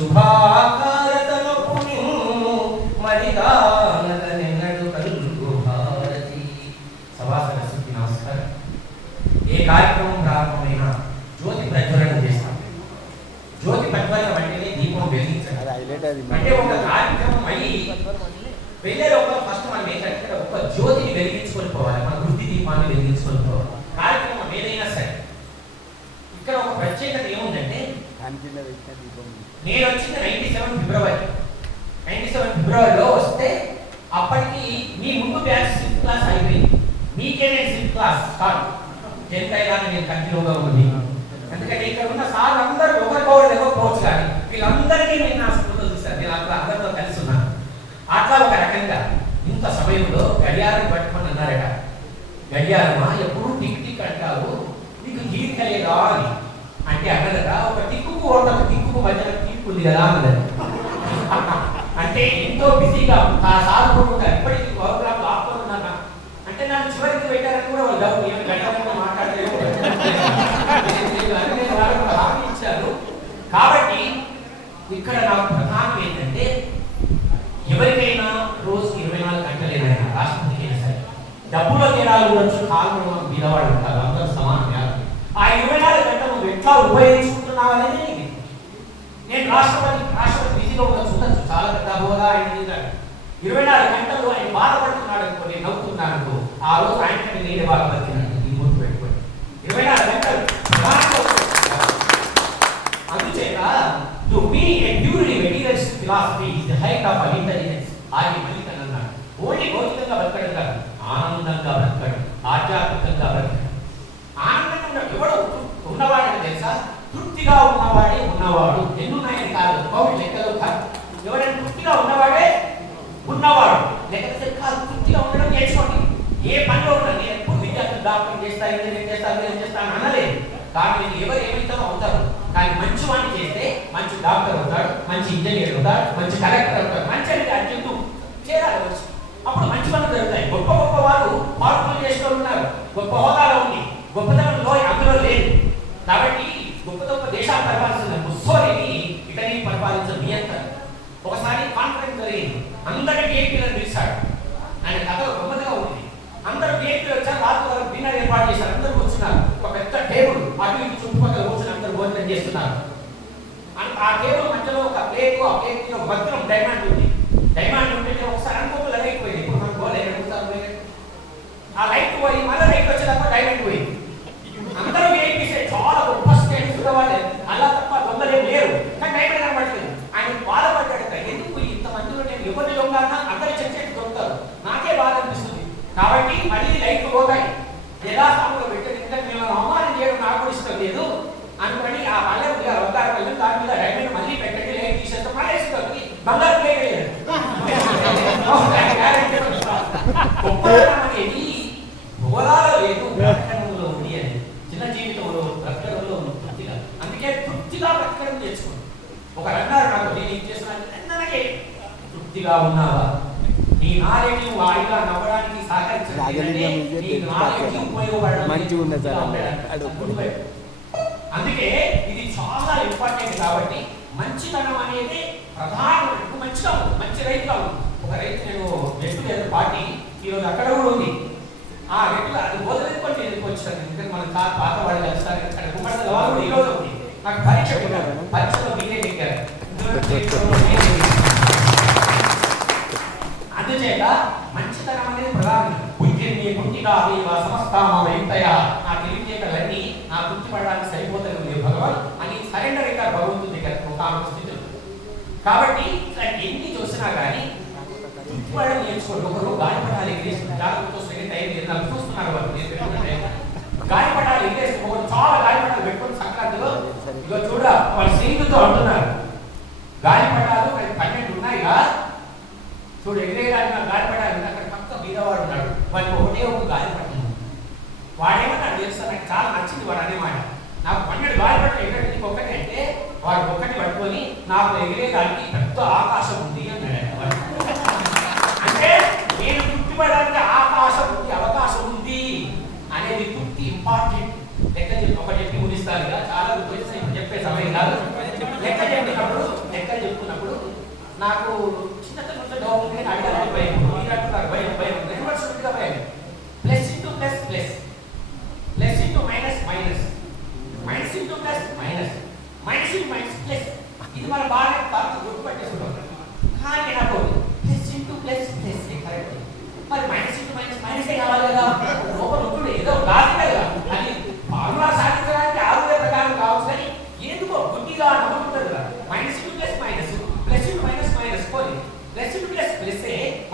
శుభాకారతను పుణ్యము మరిదానదనెన్నడు కలుగు భారతి. సభాసదస్సుకి నమస్కారం. ఏ కార్యక్రమం ప్రారంభమైనా జ్యోతి ప్రజ్వలన చేస్తాం. జ్యోతి ప్రజ్వలన అంటేనే దీపం వెలిగించడం. అంటే ఒక కార్యక్రమం అయ్యి వెళ్ళే లోపల ఫస్ట్ మనం ఏంటంటే ఒక జ్యోతిని వెలిగించుకొని పోవాలి, మన వృత్తి దీపాన్ని వెలిగించుకొని పోవాలి. కార్యక్రమం ఏదైనా సరే ఇక్కడ ఒక ప్రత్యేకత ఏముందంటే, నేను వచ్చింది 97 ఫిబ్రవరిలో వస్తే అప్పటికి మీ ముందు బ్యాచ్ 6th క్లాస్ అయిపోయింది. మీకే నేను 6th క్లాస్ కాదు, 10th అయ్యాక నేను కంటిన్యూగా ఉంది. ఎందుకంటే ఇక్కడ ఉన్న సార్ అందరూ ఒకరికొకరు ఇవ్వకపోవచ్చు, కానీ వీళ్ళందరికీ నేను నా స్కూల్లో చూశాను. నేను అట్లా అందరితో కలిసి ఉన్నాను. అట్లా ఒక రకంగా ఇంత సమయంలో గడియారం పట్టుకొని అన్నారట, గడియారమా ఎప్పుడు టిక్ టిక్ అంటావు, నీకు గీత లేదా అని అంటే అన్నదట, ఒక టిక్కుకు ఒక టిక్కుకు మధ్యన టిక్ ఉంది కదా అన్నది. అంటే ఎంతో బిజీగా ఆ సార్ కూడా ఇప్పటికీ ప్రోగ్రామ్ ఆపుతున్నాను అంటే నన్ను చివరికి పెట్టారని కూడా వాళ్ళు డబ్బు ఏమి గంటలో మాట్లాడలేదు ఇచ్చారు. కాబట్టి ఇక్కడ నాకు ప్రధానం ఏంటంటే, ఎవరికైనా రోజు 24 గంటలేనా రాష్ట్రపతికి అయినా సరే డబ్బుల తేడాలు ఉండొచ్చు, కాలు బీదవాడు ఉంటారు, అందరూ సమానం. ఆ 24 గంటలు ఎట్లా ఉపయోగించుకుంటున్నావు అనేది నేను రాష్ట్రపతి బిజీగా ఉండొచ్చు, చాలా పెద్ద హోదా ఆయన 24 గంటలు ఆయన బాధపడుతున్నాడు అనుకో, నేను నవ్వుతున్నాను అనుకో, ఆ రోజు ఆయన నేను బాధపడుతున్నాను. ఈ ముందు పెట్టుకోండి 24 గంటలు. అందుచేత to me a purely materialistic philosophy is the height of intelligence. ఆది మలికన్ అన్నాడు, ఓన్లీ భౌతికంగా బ్రతకడం కాదు, ఆనందంగా బ్రతకడం, ఆధ్యాత్మికంగా బ్రతకడం. ఆనందంగా ఎవడు ఉన్నవాడని తెలుసా? తృప్తిగా ఉన్నవాడే ఉన్నవాడు. ఎన్నున్నాయని కాదు, లెక్కలు కాదు. ఎవరైనా తృప్తిగా ఉన్నవాడే ఉన్నవాడు. లేకపోతే కాదు, తృప్తిగా ఉండడం నేర్చుకోండి. ఏ పనిలో ఉన్నా నేను ఎప్పుడు విద్యార్థులు డాక్టర్ చేస్తా, ఇంజనీర్ చేస్తా, నేను చేస్తాను అనలేదు. కానీ నేను ఎవరు ఏమైతారో అవుతారు. కానీ మంచి వాడిని చేస్తే మంచి డాక్టర్ అవుతాడు, మంచి ఇంజనీర్ అవుతాడు, మంచి కలెక్టర్ అవుతాడు. మంచి అంటే అత్యంత చేరాలి వచ్చి, అప్పుడు మంచి పనులు జరుగుతాయి. గొప్ప గొప్ప వారు మార్పులు చేస్తూ ఉన్నారు, గొప్ప హోదాలో ఉంది, గొప్పతనంలో అందులో లేదు. కాబట్టి గొప్ప గొప్ప దేశాలు పరిపాలిస్తున్న ముస్సోలిని ఇటలీ పరిపాలించిన నియంత్రణ. ఒకసారి కాన్ఫరెన్స్ జరిగింది, అందరి విఐపీలను పిలిచాడు. ఆయన కథ గొప్పగా ఉంది. అందరూ విఐపీలు వచ్చారు, రాత్రి డిన్నర్ ఏర్పాటు చేశారు. అందరూ కూర్చున్నారు, ఒక పెద్ద టేబుల్, అటు ఇటు చుట్టుపక్కల కూర్చొని అందరూ భోజనం చేస్తున్నారు. ఆ టేబుల్ మధ్యలో ఒక ప్లేట్, ఆ ప్లేట్ ఒక భద్రం డైమండ్ ఉంది. డైమండ్ ఉంటే ఒకసారి అనుకోకుండా లైట్ పోయింది. ఇప్పుడు మనకు ఆ లైట్ పోయి మళ్ళీ లైట్ వచ్చేటప్పుడు డైమండ్ పోయింది. అందరూ విఐపీసే, చాలా గొప్ప స్టేటస్ వాళ్ళే, అలా తప్ప దొంగలేం లేరు. కానీ డైమండ్ కనబడలేదు. ఆయన బాధపడ్డాడు, ఎందుకు ఇంతమందిలో నేను ఎవరిని దొంగన్నా అందరి చర్చకి దొరుకుతారు, నాకే బాధ అనిపిస్తుంది. కాబట్టి మళ్ళీ లైట్లు పోతాయి, యథాస్థానంలో పెట్టే నేను అవమానం చేయడం నాకు ఇష్టం లేదు అనుకోని ఆ పల్లె బంగారు పల్లెం దాని మీద డైమండ్ మళ్ళీ పెట్టండి, లైట్ తీసేస్తే పడేస్తుంది, బంగారు ప్లేట్ అనేది హోదాలో లేదు, బ్రతకడంలో ఉంది అని. చిన్న జీవితంలో బ్రతకడంలో తృప్తిగా, అందుకే తృప్తిగా బ్రతకడం నేర్చుకోండి. ఒక అన్నారు నాకు, నేను ఏం చేస్తున్నాను, తృప్తిగా ఉన్నావా? నీ నాలెడ్జ్ వాయిగా నవ్వడానికి సహకరించడానికి అందుకే ఇది చాలా ఇంపార్టెంట్. కాబట్టి మంచితనం అనేది ప్రధానం. మంచిగా ఉంది, మంచి రైతుగా ఉంది. ఒక రైతు, నేను రెడ్డు పార్టీ ఈరోజు అక్కడ కూడా ఉంది. ఆ రెడ్డు అది వదిలేసుకొని ఎందుకు వచ్చాను, ఎందుకంటే మన పాత వాళ్ళు కలుస్తారు. అక్కడ గుమ్మడి వాళ్ళు కూడా ఈరోజు ఉంది. నాకు పరీక్ష పెట్టారు, పరీక్షలో మీరే ఎక్కారు. అందుచేత మంచితనం అనేది ప్రధానం. పుట్టింది పుట్టిగా సమస్తామయంతయా, నా తెలివితేటలన్నీ నా తృప్తి పడడానికి సరిపోతాయి భగవాన్ అని సరెండర్ అవుతారు భగవంతుడి దగ్గర ఒక స్థితిలో. కాబట్టి ఎన్ని చూసినా కానీ తృప్తి పడడం నేర్చుకోండి. ఒకరు గాలిపటాలు ఎగిరేసుకుంటారు, టైం చూస్తున్నారు వాళ్ళు, గాలిపటాలు ఎగిరేసుకోవడం, చాలా గాలిపటాలు పెట్టుకొని సంక్రాంతిలో ఇక చూడ వాళ్ళ స్నేహితులతో అంటున్నారు, గాలిపటాలు 12 ఉన్నాయిగా చూడు, ఎగిరేయడానికి నాకు గాలిపటాలు. అక్కడ పక్క బీదవాడు ఉన్నాడు, వాడికి ఒకటే ఒక గాలిపటం. వాడేమన్నాడు తెలుసా, నాకు చాలా నచ్చింది వాడు అనేమాట. నాకు 12 గాలిపటం ఎగరడానికి ఒక్కటే అంటే, వాడు ఒక్కటి పట్టుకొని నాకు ఎగిరేదానికి పెద్ద ఆకాశం ఉంది అన్నాడు. అంటే నేను తృప్తి పడడానికి ఆకాశం ఉంది, అవకాశం ఉంది అనేది తృప్తి ఇంపార్టెంట్. లెక్క చెప్పి ఒక చెప్పి ముగిస్తారు కదా, చాలా చెప్పే సమయం కాదు. లెక్క చెప్పినప్పుడు లెక్క నాకు చిన్నతనం నుంచి డౌట్ ఉంది, నేను అడగాలని భయం, మీరు అంటున్నారు భయం భయం, రివర్స్గా భయం. Plus into plus plus, plus into minus minus, minus into plus minus, minus into minus plus. ఇది మన బాగా గుర్తుపట్టేసుకుంటాం. కానీ నాకు plus into plus plus correct. మరి మైనస్ ఇంటూ మైనస్ మైనసే కావాలి కదా, లోపల ఉంటుంది ఏదో కాదు కదా. అది ఫార్ములా సాధించడానికి ఆరుదే ప్రకారం కావచ్చు, కానీ ఎందుకో గుడ్డిగా నమ్ముకుంటారు కదా. Minus into plus minus, plus into minus minus పోనీ, plus into plus plus,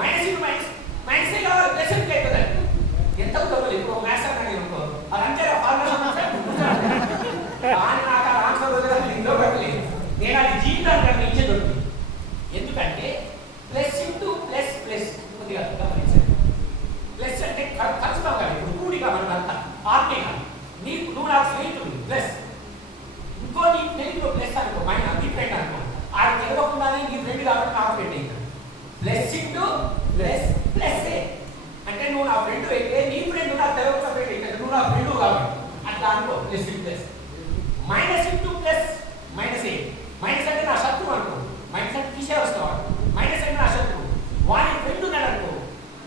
minus into minus మైనసే కావాలి, ప్లస్ ఇంటూ అవుతుంది. ఎంత డబ్బులు ఇప్పుడు మ్యాథ్స్ అన్నాడు అనుకో, అది అంతే ఫార్ములా. కానీ నాకు ఆ ఆన్సర్ వదిలేదు, ఇంట్లో పెట్టలేదు. నేను అది జీవితానికి ఇచ్చేది ఉంటుంది. ఎందుకంటే ప్లస్ ఇంటూ ప్లస్ ప్లస్ కొద్దిగా గమనించండి. ప్లస్ అంటే ఖచ్చితం కాదు, ఇప్పుడు కూడిగా మనకు అంత ఆర్టీగా నీకు నువ్వు నాకు స్నేహితుడు ప్లస్, ఇంకో నీ స్నేహితుడు ప్లస్ అనుకో, మైనస్ నీ ఫ్రెండ్ అనుకో, ఆడ తెలియకుండానే నీ ఫ్రెండ్ కాబట్టి నాకు ఫ్రెండ్ అవుతాడు. ప్లస్ ఇంటూ ప్లస్ ప్లస్ అంటే నువ్వు నా ఫ్రెండ్ అయితే నీ ఫ్రెండ్ నాకు తెలియకుండా ఫ్రెండ్ అవుతాడు, నువ్వు నా ఫ్రెండ్ కాబట్టి అట్లా అనుకో. Plus into plus, minus into plus minus minus అంటే నా శత్రువు అనుకో, మైనస్ అంటే తీసే వస్తావాడు, మైనస్ అంటే నా శత్రువు. వాడి ఫ్రెండ్ ఉన్నాడు అనుకో,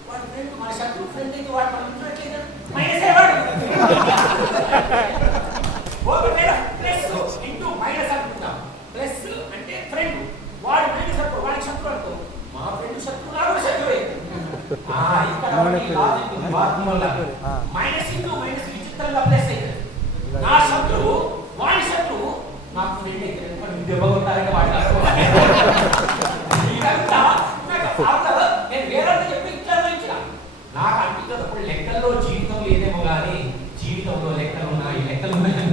వాడి ఫ్రెండ్ మన శత్రువు ఫ్రెండ్ అయితే వాడు మన ఇంట్లో ఎట్లేదు మైనస్ అయ్యేవాడు. ఒకవేళ ప్లస్ ఇంటూ మైనస్ అనుకుంటాం. ప్లస్ అంటే ఫ్రెండ్, వాడు మైనస్ అనుకో, వాడికి శత్రువు అనుకో, మా ఫ్రెండ్ శత్రువు నా కూడా శత్రువే. ఇక్కడ మైనస్ ఇంటూ మైనస్ విచిత్రంగా ప్లస్ అవుతుంది. నా శత్రువు వాడి శత్రువు నాకు ఫ్రెండ్ అయితే దెబ్బ కొట్టాలంటే వాడి నేను వేరే చెప్పి ఇట్లా ఇచ్చిన నాకు అనిపించినప్పుడు లెక్కల్లో జీవితం లేదేమో కానీ జీవితంలో లెక్కలు ఉన్నాయి, లెక్కలు ఉన్నాయి.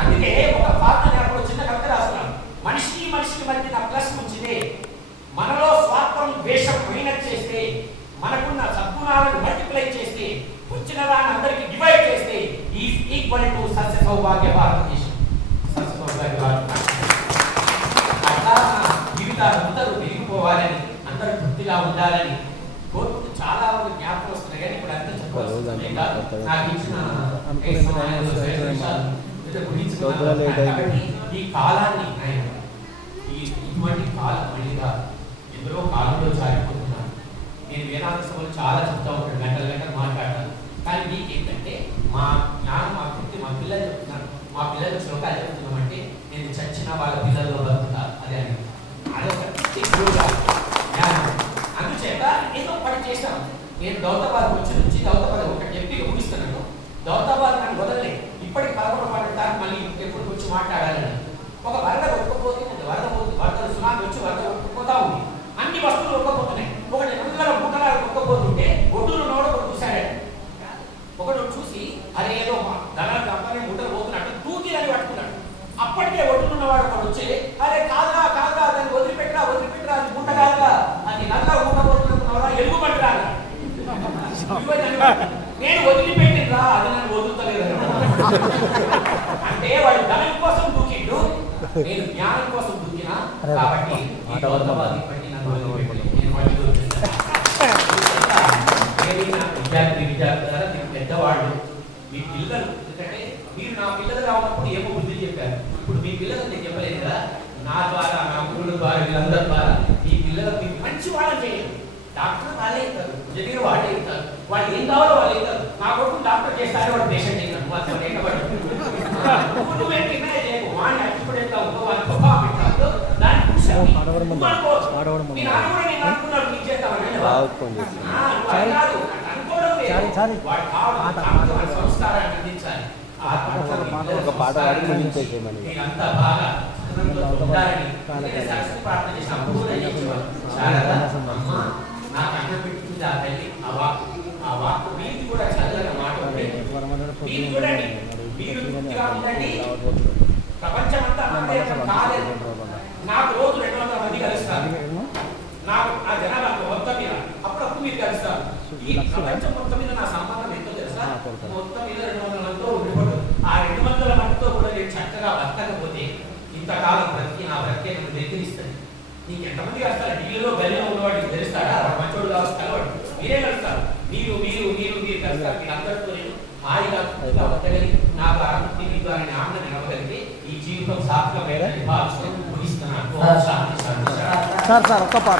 అందుకే ఒక పాత్ర నేను చిన్న కవిత రాస్తున్నాను. మనిషి మనిషికి మధ్య నా ప్లస్ ఉంచితే, మనలో స్వార్థం ద్వేషం మైనస్ చేస్తే, మనకున్న సద్గుణాలను మల్టిప్లై చేస్తే, వచ్చిన దాన్ని అందరికి డివైడ్ చేస్తే ఈజ్ ఈక్వల్ టు సస్య సౌభాగ్య భారతదేశం. అట్లా జీవితాలు అందరూ పెరిగిపోవాలని, అందరూ తృప్తిగా ఉండాలని కోరుకుంటూ చాలా మంది జ్ఞాపకం వస్తున్నాయి. కానీ ఇప్పుడు అంతా చెప్పాల్సింది నాకు ఇచ్చిన ఈ కాలాన్ని ఇటువంటి కాలం మళ్ళీగా ఎందరో కాలంలో జారిపోతున్నాను. నేను వేదాంత సభలు చాలా చెప్తా ఉంటాను, గంటల గంటలు మాట్లాడతాను. కానీ మీకేంటంటే మా జ్ఞానం, మా కృతి, మా పిల్లలు చెప్తున్నాను, మా పిల్లలు శ్లోకాలు చెప్తున్నామంటే నేను చచ్చిన వాళ్ళ పిల్లల్లో బతుకుతా అదే అని అదొక జ్ఞానం. అందుచేత ఏదో పని చేశాను. నేను దౌతాబాద్ వచ్చి నుంచి దౌతాబాద్ ఒకటి చెప్పి ఊహిస్తున్నాను. దౌతాబాద్ నన్ను వదలలే, ఇప్పటికి 11 పడతాను మళ్ళీ ఎప్పుడు వచ్చి మాట్లాడాలని. ఒక వరద కొట్టుకుపోతుంది, వరద సునామీ వచ్చి వరద కొట్టుకుపోతా ఉంది. అన్ని వస్తువులు ఒక్కపోతున్నాయి. ఒకటి నల్లగా ముక్కలాగా కొట్టుకుపోతుంటే ఒడ్డును నోడొకటి చూశాడే. ఒకడు చూసి అదే ఏదో ధనాలు కంపెనీ ముట్టలు పోతున్నట్టు తూకి అని పట్టుకున్నాడు. అప్పటికే ఒడ్డునున్నవాడు ఒకడు వచ్చి అరే కాదురా కాదురా దాన్ని వదిలిపెట్టరా వదిలిపెట్టరా, అది ముట్ట కాదురా, అది నల్లగా ముట్టబోతున్నా ఎలుగుబంటిరా. నేను వదిలిపెట్టిరా, అది నన్ను వదులుతలేదు అంటే వాడు ధనం కోసం దూకిండు, నేను జ్ఞానం కోసం దూకినా. కాబట్టి విద్యార్థులారా, పెద్దవాళ్ళు మీ పిల్లలు, ఎందుకంటే మీరు నా పిల్లలుగా ఉన్నప్పుడు ఏమో బుద్ధి చెప్పారు. ఇప్పుడు మీ పిల్లలు నేను చెప్పలేదు కదా, నా ద్వారా, నా గురువుల ద్వారా, వీళ్ళందరి ద్వారా ఈ పిల్లలు మీకు మంచి వాళ్ళని చేయండి. డాక్టర్ వాళ్ళే ఇస్తారు, ఇంజనీర్ వాళ్ళే ఇస్తారు, వాళ్ళు ఏం కావాలో వాళ్ళు ఇస్తారు. నా కొడుకు డాక్టర్ చేస్తారే వాడు పేషెంట్ అయినాడు, మాత్రం ఎక్కబడి నువ్వేం నిర్ణయం చేయకు. వాడిని అచ్చిపడి ఎంత ఉందో వాడిని గొప్ప పెట్టాలో దాన్ని చూసాను. మీ నాన్న కూడా నేను అనుకున్నాడు నీకు చేస్తామని సంస్కారాన్ని అందించాలి. ఒక పాట మీరంతా బాగా ప్రార్థన చేసి నాకు అన్నం పెట్టింది ఆ తల్లి. ఆ వాక్కు మీది కూడా చల్లగా మాట మీరు చూడండి, మీరు తృప్తిగా ఉండండి. ప్రపంచమంతా కాలేదు. నాకు రోజు 200 మంది కలుస్తారు, నాకు నా జనాభా మొత్తం మీద అప్పుడప్పుడు మీరు కలుస్తారు. ఈ ప్రపంచం మొత్తం మీద నా సంబంధం ఎంతో తెలుసా, మొత్తం మీద 200 మందితో ఉండిపోదు. ఆ 200 మందితో కూడా నేను చక్కగా బతకపోతే ఇంతకాలం బ్రతికి నా బ్రతికే నన్ను దగ్గరిస్తుంది. నీకు ఎంతమంది కలుస్తారు? ఢిల్లీలో గల్లీలో ఉన్నవాడికి తెలుస్తాడా? మంచోడు కావచ్చు కలవాడు, మీరే కలుస్తారు. మీరు మీరు మీరు మీరు కలుస్తారు. మీరు అందరితో నేను హాయిగా బతకగలిగి నాకు ఆనంది మీ ద్వారా ఆనందం నిలవగలిగితే ఈ జీవితం సార్థకమైన భావిస్తూ ముగిస్తున్నాను. సార్ ఒక్క పాట